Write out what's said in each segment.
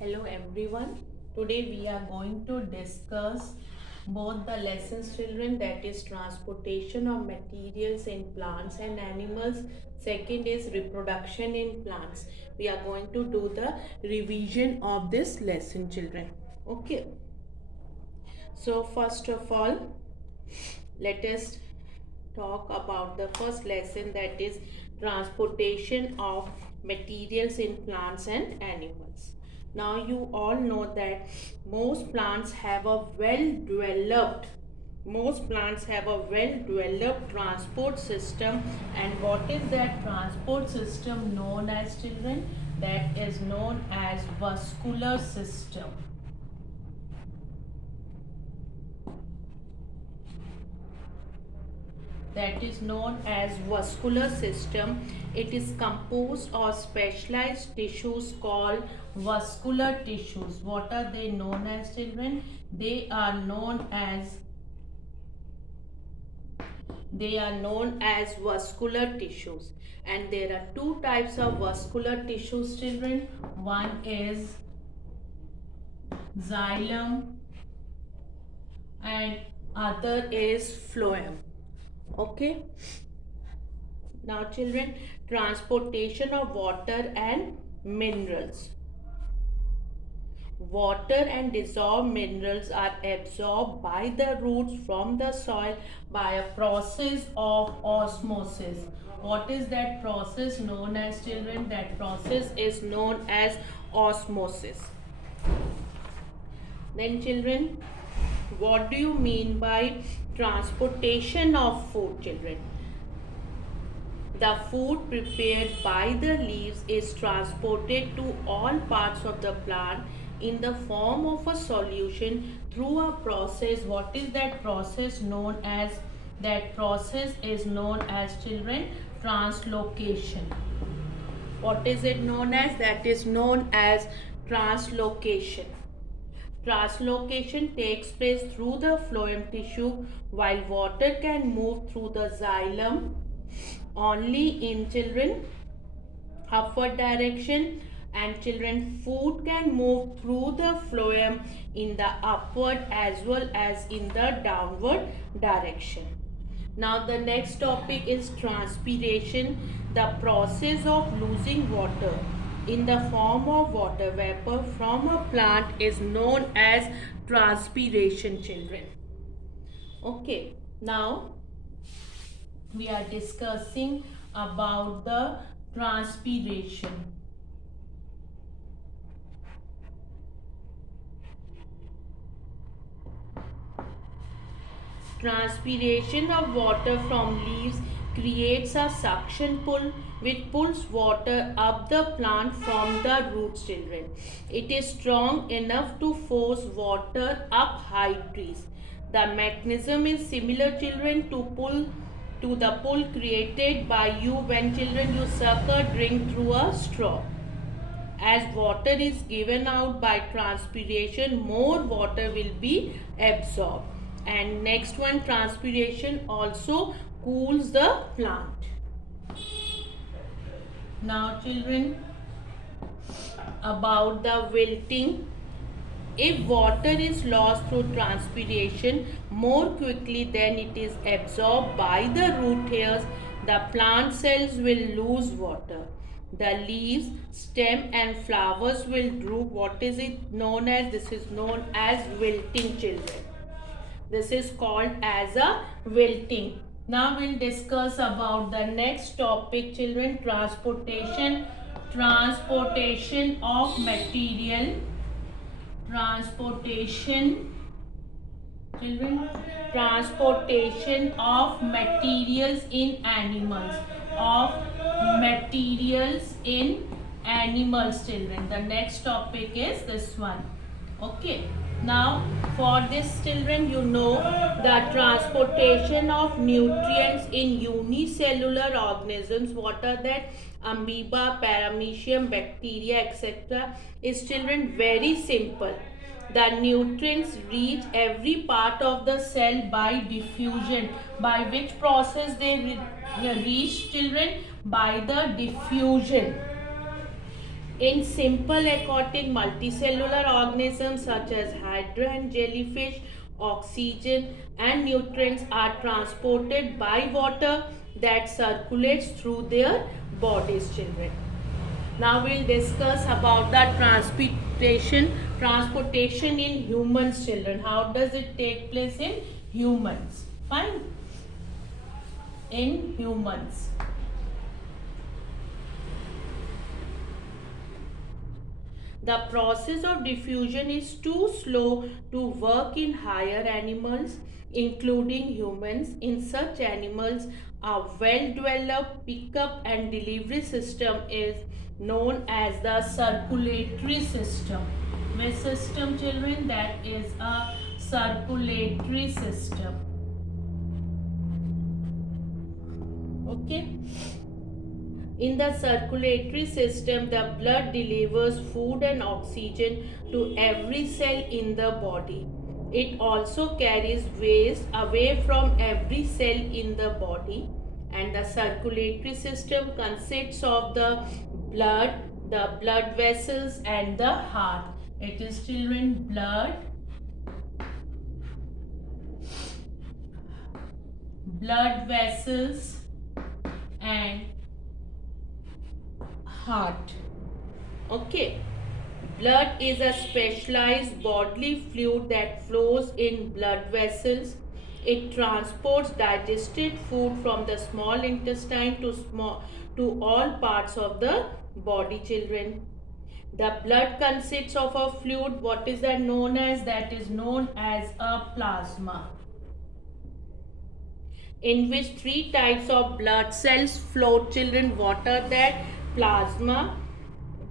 Hello everyone. Today we are going to discuss both the lessons children, that is transportation of materials in plants and animals. Second is reproduction in plants. We are going to do the revision of this lesson children. Okay. So first of all, let us talk about the first lesson, that is transportation of materials in plants and animals. Now you all know that most plants have a well developed transport system. And what is that transport system known as children? That is known as vascular system. That is known as vascular system. It is composed of specialized tissues called vascular tissues. What are they known as children? They are known as vascular tissues. And there are two types of vascular tissues children. One is xylem and other is phloem. Okay. Now children, transportation of water and minerals. Water and dissolved minerals are absorbed by the roots from the soil by a process of osmosis. What is that process known as children? That process is known as osmosis. Then children, what do you mean by transportation of food children? The food prepared by the leaves is transported to all parts of the plant in the form of a solution through a process. What is that process known as? That process is known as children translocation. What is it known as? That is known as translocation. Translocation takes place through the phloem tissue, while water can move through the xylem only in children upward direction, and children food can move through the phloem in the upward as well as in the downward direction. Now the next topic is transpiration, the process of losing water in the form of water vapor from a plant is known as transpiration children. Okay, now we are discussing about the transpiration. Transpiration of water from leaves creates a suction pull which pulls water up the plant from the roots children. It is strong enough to force water up high trees. The mechanism is similar children to the pull created by you when children you suck a drink through a straw. As water is given out by transpiration, more water will be absorbed. And next one, transpiration also cools the plant. Now children, about the wilting. If water is lost through transpiration more quickly than it is absorbed by the root hairs, the plant cells will lose water. The leaves, stem and flowers will droop. What is it known as? This is known as wilting children. This is called as a wilting. Now we'll discuss about the next topic children, transportation of material. Transportation of materials in animals, children. The next topic is this one. Okay, now for this children, you know the transportation of nutrients in unicellular organisms. What are that? Amoeba, paramecium, bacteria, etc. is children very simple. The nutrients reach every part of the cell by diffusion. By which process they reach children? By the diffusion. In simple aquatic multicellular organisms such as hydra and jellyfish, oxygen and nutrients are transported by water that circulates through their bodies, children. Now we'll discuss about the transportation in humans, children. How does it take place in humans? Fine. In humans. The process of diffusion is too slow to work in higher animals, including humans. In such animals, a well-developed pickup and delivery system is known as the circulatory system. Which system, children? That is a circulatory system. Okay. In the circulatory system, the blood delivers food and oxygen to every cell in the body. It also carries waste away from every cell in the body. And the circulatory system consists of the blood vessels, and the heart. It is, children, blood vessels, and heart. Okay. Blood is a specialized bodily fluid that flows in blood vessels. It transports digested food from the small intestine to all parts of the body, children. The blood consists of a fluid. What is that known as? That is known as a plasma, in which three types of blood cells float, children. What are that? Plasma.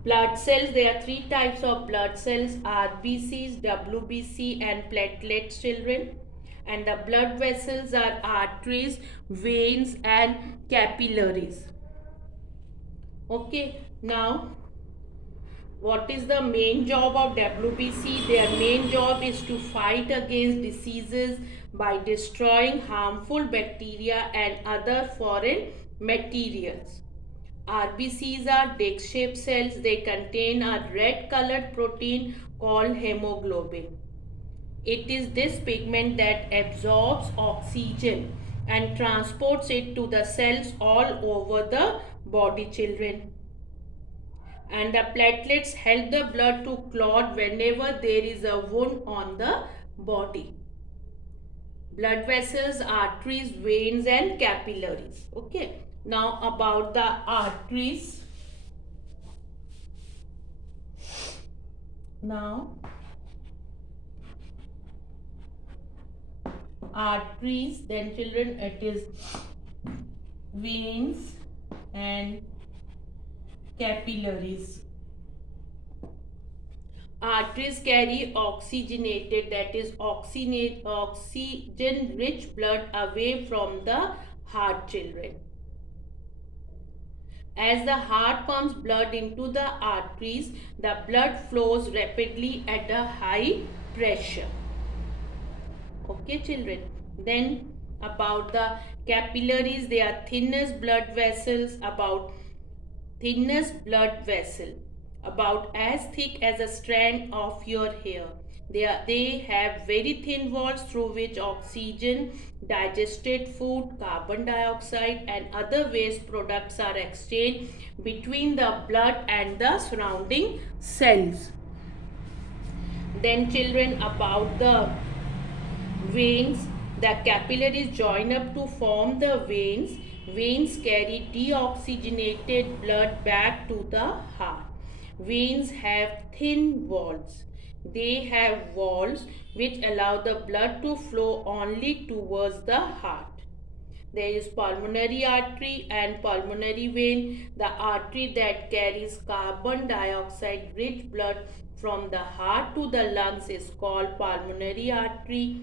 Blood cells, there are three types of blood cells: RBCs, WBC, and platelets, children. And the blood vessels are arteries, veins, and capillaries. Okay, now what is the main job of WBC? Their main job is to fight against diseases by destroying harmful bacteria and other foreign materials. RBCs are disc-shaped cells. They contain a red-colored protein called hemoglobin. It is this pigment that absorbs oxygen and transports it to the cells all over the body, children. And the platelets help the blood to clot whenever there is a wound on the body. Blood vessels, arteries, veins, and capillaries. Okay. Now about the arteries. Now arteries, then children, it is veins and capillaries. Arteries carry oxygenated, that is oxygen rich blood away from the heart, children. As the heart pumps blood into the arteries, the blood flows rapidly at a high pressure. Okay, children. Then about the capillaries, they are thinnest blood vessels, about as thick as a strand of your hair. They have very thin walls through which oxygen, digested food, carbon dioxide, and other waste products are exchanged between the blood and the surrounding cells. Then, children, about the veins, the capillaries join up to form the veins. Veins carry deoxygenated blood back to the heart. Veins have thin walls. They have walls which allow the blood to flow only towards the heart. There is pulmonary artery and pulmonary vein. The artery that carries carbon dioxide rich blood from the heart to the lungs is called pulmonary artery.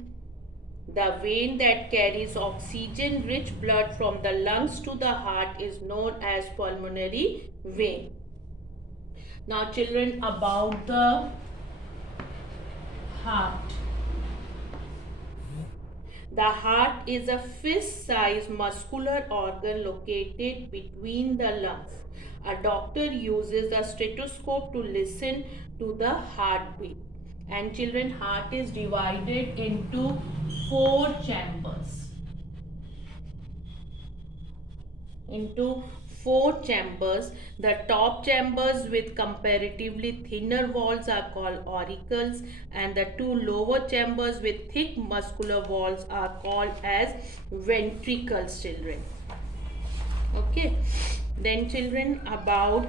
The vein that carries oxygen rich blood from the lungs to the heart is known as pulmonary vein. Now, children, about the heart. The heart is a fist-sized muscular organ located between the lungs. A doctor uses a stethoscope to listen to the heartbeat. And children, heart is divided into four chambers. The top chambers with comparatively thinner walls are called auricles, and the two lower chambers with thick muscular walls are called as ventricles, children. Okay, then children, about,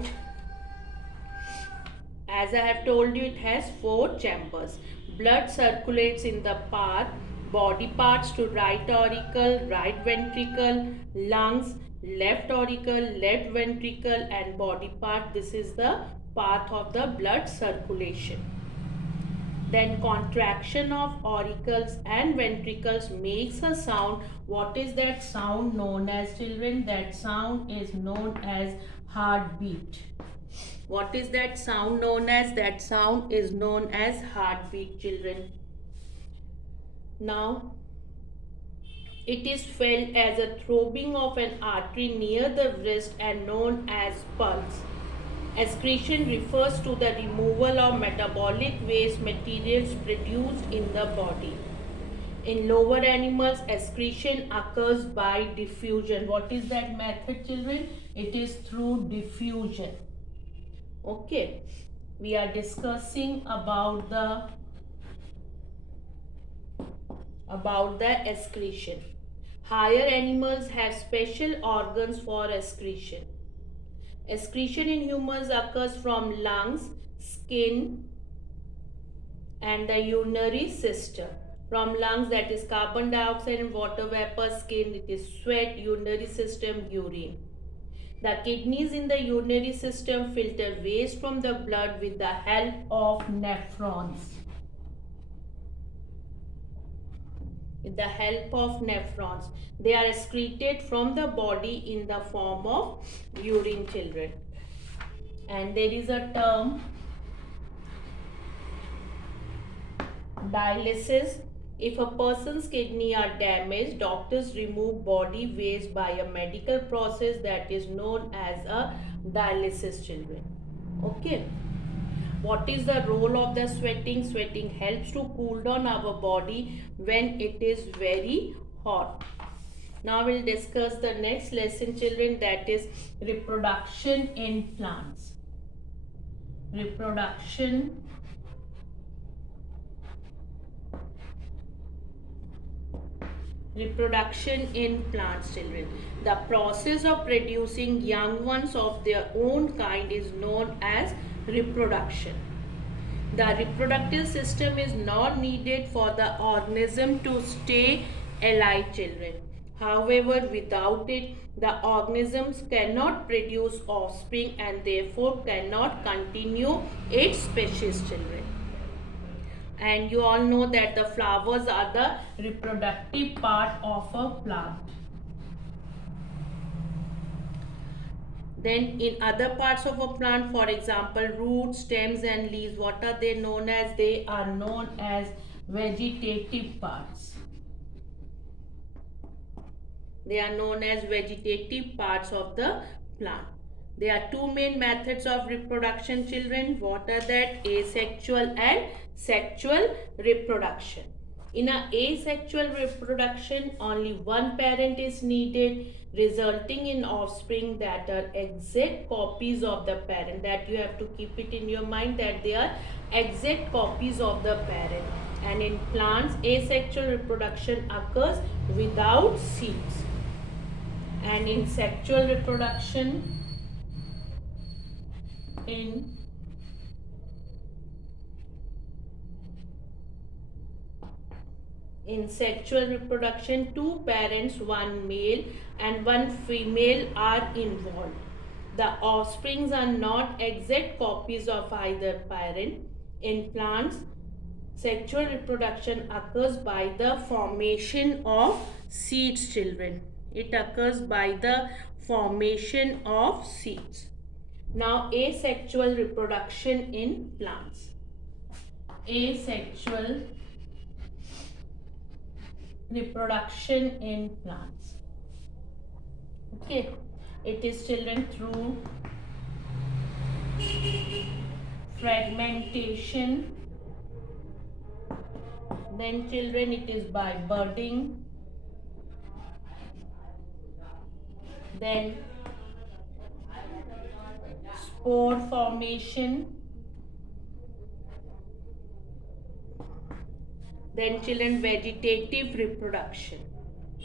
as I have told you, it has four chambers. Blood circulates in the path, body parts to right auricle, right ventricle, lungs, left auricle, left ventricle, and body part. This is the path of the blood circulation. Then contraction of auricles and ventricles makes a sound. What is that sound known as, children? That sound is known as heartbeat. What is that sound known as? That sound is known as heartbeat, children. Now, it is felt as a throbbing of an artery near the wrist and known as pulse. Excretion refers to the removal of metabolic waste materials produced in the body. In lower animals, excretion occurs by diffusion. What is that method, children? It is through diffusion. Okay, we are discussing about the excretion. Higher animals have special organs for excretion. Excretion in humans occurs from lungs, skin, and the urinary system. From lungs, that is carbon dioxide and water vapor; skin, it is sweat; urinary system, urine. The kidneys in the urinary system filter waste from the blood with the help of nephrons. They are excreted from the body in the form of urine, children. And there is a term, dialysis. If a person's kidney are damaged, doctors remove body waste by a medical process that is known as a dialysis, children. Okay. What is the role of the sweating? Sweating helps to cool down our body when it is very hot. Now we'll discuss the next lesson, children, that is reproduction in plants. Reproduction in plants, children. The process of producing young ones of their own kind is known as reproduction. The reproductive system is not needed for the organism to stay alive, children. However, without it, the organisms cannot produce offspring and therefore cannot continue its species, children. And you all know that the flowers are the reproductive part of a plant. Then in other parts of a plant, for example, roots, stems and leaves, what are they known as? They are known as vegetative parts. They are known as vegetative parts of the plant. There are two main methods of reproduction, children. What are that? Asexual and sexual reproduction. In an asexual reproduction, only one parent is needed, resulting in offspring that are exact copies of the parent. That you have to keep it in your mind, that they are exact copies of the parent. And in plants, asexual reproduction occurs without seeds. And in sexual reproduction, in sexual reproduction, two parents, one male and one female, are involved. The offsprings are not exact copies of either parent. In plants, sexual reproduction occurs by the formation of seeds, children. It occurs by the formation of seeds. Now, asexual reproduction in plants. Asexual reproduction in plants. Okay, it is, children, through fragmentation. Then children, it is by budding. Then spore formation. Then children, vegetative reproduction.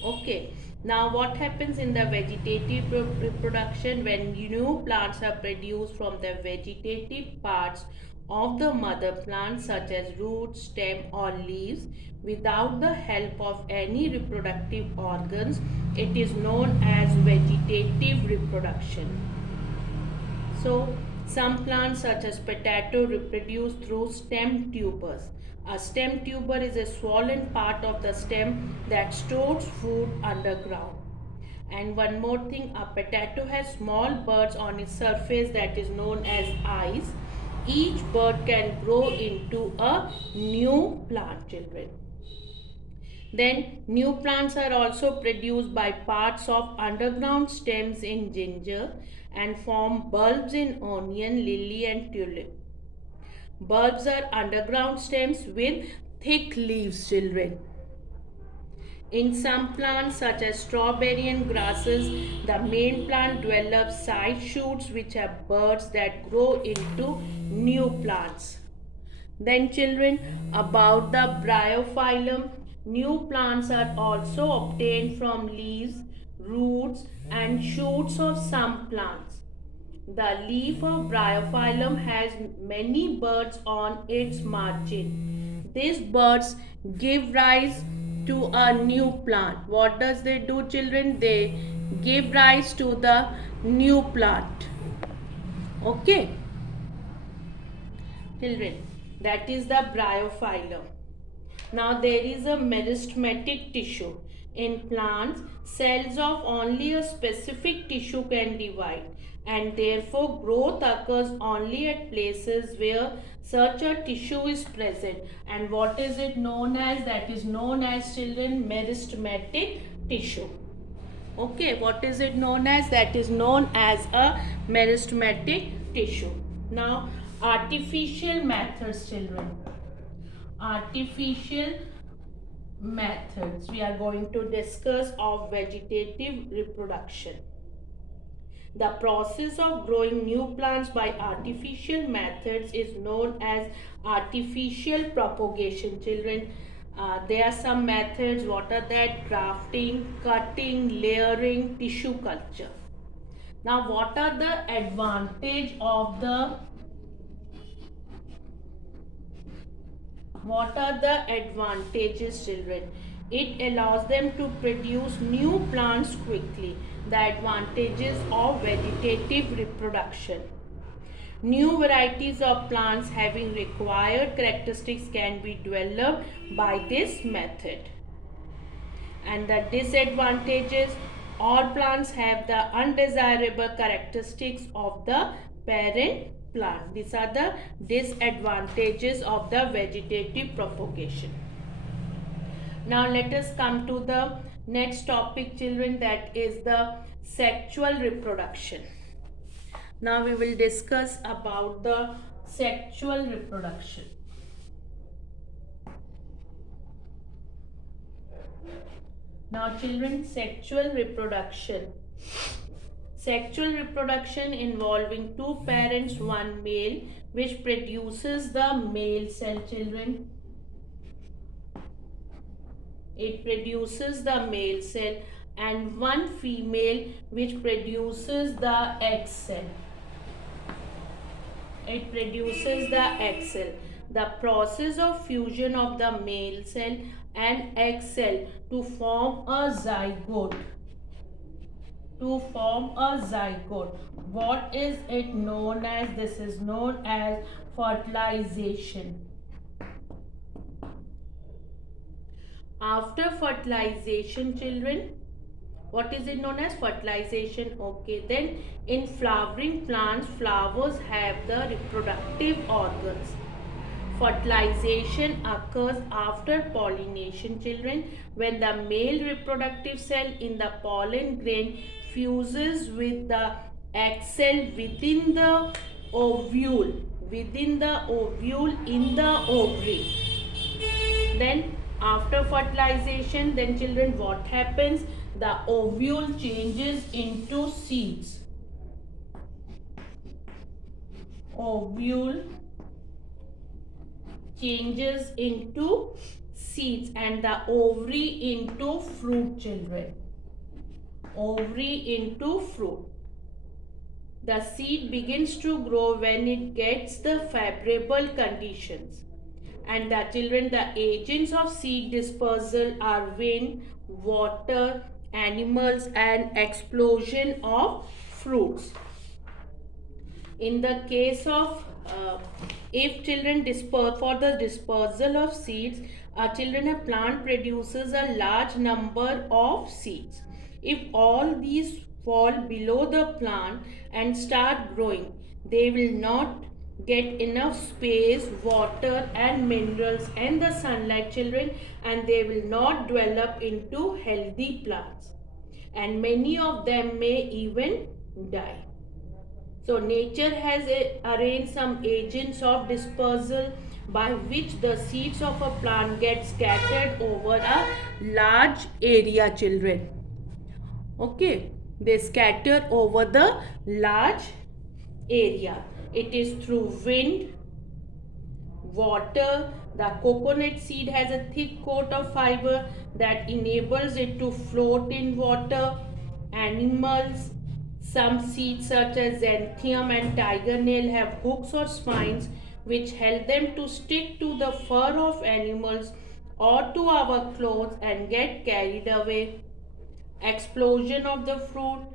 Okay, now what happens in the vegetative reproduction? When new plants are produced from the vegetative parts of the mother plant, such as roots, stem or leaves, without the help of any reproductive organs, it is known as vegetative reproduction. So, some plants such as potato reproduce through stem tubers. A stem tuber is a swollen part of the stem that stores food underground. And one more thing, a potato has small buds on its surface that is known as eyes. Each bud can grow into a new plant, children. Then new plants are also produced by parts of underground stems in ginger and form bulbs in onion, lily and tulip. Bulbs are underground stems with thick leaves, children. In some plants such as strawberry and grasses, the main plant develops side shoots which are buds that grow into new plants. Then children, about the bryophyllum, new plants are also obtained from leaves, roots and shoots of some plants. The leaf of bryophyllum has many buds on its margin. These buds give rise to a new plant. What does they do, children? They give rise to the new plant. Okay, children, that is the bryophyllum. Now there is a meristematic tissue. In plants, cells of only a specific tissue can divide, and therefore growth occurs only at places where such a tissue is present. And what is it known as? That is known as, children, meristematic tissue. Okay, what is it known as? That is known as a meristematic tissue. Now, artificial methods, children. Artificial methods we are going to discuss of vegetative reproduction. The process of growing new plants by artificial methods is known as artificial propagation, children. There are some methods. What are that? Grafting, cutting, layering, tissue culture. Now what are the advantage of the What are the advantages, children? It allows them to produce new plants quickly. The advantages of vegetative reproduction. New varieties of plants having required characteristics can be developed by this method. And the disadvantages, all plants have the undesirable characteristics of the parent plant. These are the disadvantages of the vegetative propagation. Now let us come to the next topic, children, that is the sexual reproduction. Now we will discuss about the sexual reproduction. Now children, sexual reproduction. Sexual reproduction involving two parents, one male, which produces the male cell, children. It produces the male cell, and one female which produces the egg cell. It produces the egg cell. The process of fusion of the male cell and egg cell to form a zygote. What is it known as? This is known as fertilization. After fertilization, children, what is it known as? Fertilization. Okay, then in flowering plants, flowers have the reproductive organs. Fertilization occurs after pollination, children, when the male reproductive cell in the pollen grain fuses with the egg cell within the ovule, within the ovule in the ovary. Then after fertilization, then children, what happens? The ovule changes into seeds. Ovule changes into seeds and the ovary into fruit, children. Ovary into fruit. The seed begins to grow when it gets the favorable conditions. And the children, the agents of seed dispersal are wind, water, animals, and explosion of fruits. In the case of if children for the dispersal of seeds, children, a plant produces a large number of seeds. If all these fall below the plant and start growing, they will not get enough space, water and minerals and the sunlight, children, and they will not develop into healthy plants, and many of them may even die. So nature has arranged some agents of dispersal by which the seeds of a plant get scattered over a large area, children. Okay, they scatter over the large area. It is through wind, water. The coconut seed has a thick coat of fiber that enables it to float in water. Animals, some seeds such as xanthium and tiger nail have hooks or spines which help them to stick to the fur of animals or to our clothes and get carried away. Explosion of the fruit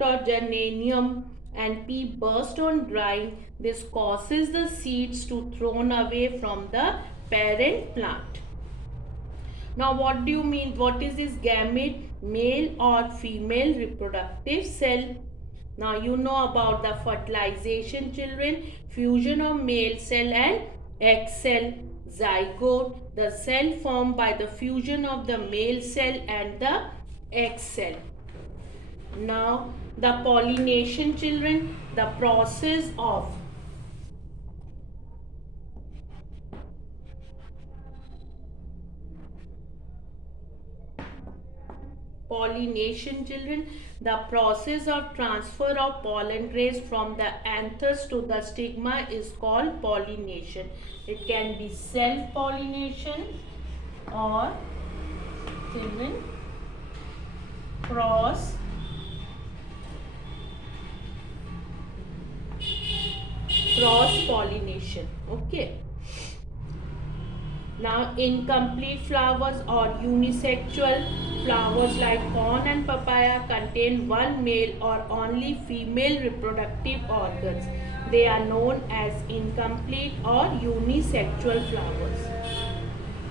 or geranium and pea burst on drying. This causes the seeds to thrown away from the parent plant. Now what do you mean? What is this gamete? Male or female reproductive cell. Now you know about the fertilization, children. Fusion of male cell and egg cell. Zygote, the cell formed by the fusion of the male cell and the egg cell. Now the pollination, children, the process of pollination, children, the process of transfer of pollen grains from the anthers to the stigma is called pollination. It can be self-pollination or, children, cross pollination. Okay. Now incomplete flowers or unisexual flowers like corn and papaya contain one male or only female reproductive organs. They are known as incomplete or unisexual flowers.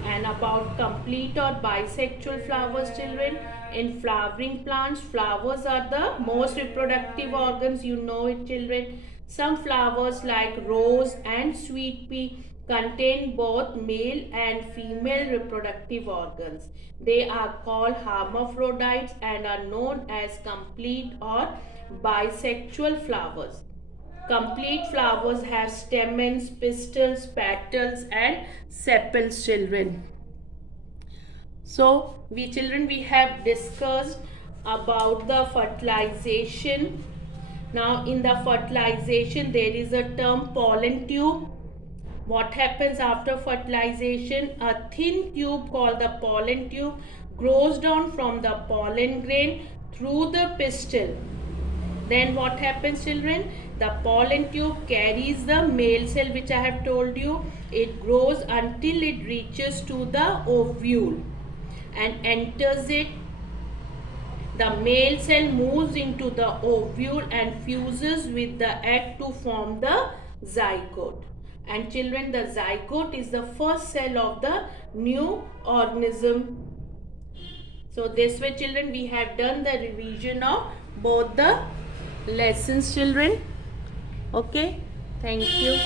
And about complete or bisexual flowers, children, in flowering plants, flowers are the most reproductive organs. You know it, children. Some flowers like rose and sweet pea contain both male and female reproductive organs. They are called hermaphrodites and are known as complete or bisexual flowers. Complete flowers have stamens, pistils, petals and sepals, children. So we have discussed about the fertilization. Now in the fertilization there is a term pollen tube. What happens after fertilization? A thin tube called the pollen tube grows down from the pollen grain through the pistil. Then what happens, children? The pollen tube carries the male cell, which I have told you. It grows until it reaches to the ovule and enters it. The male cell moves into the ovule and fuses with the egg to form the zygote. And children, the zygote is the first cell of the new organism. So this way, children, we have done the revision of both the lessons, children. Okay, thank you.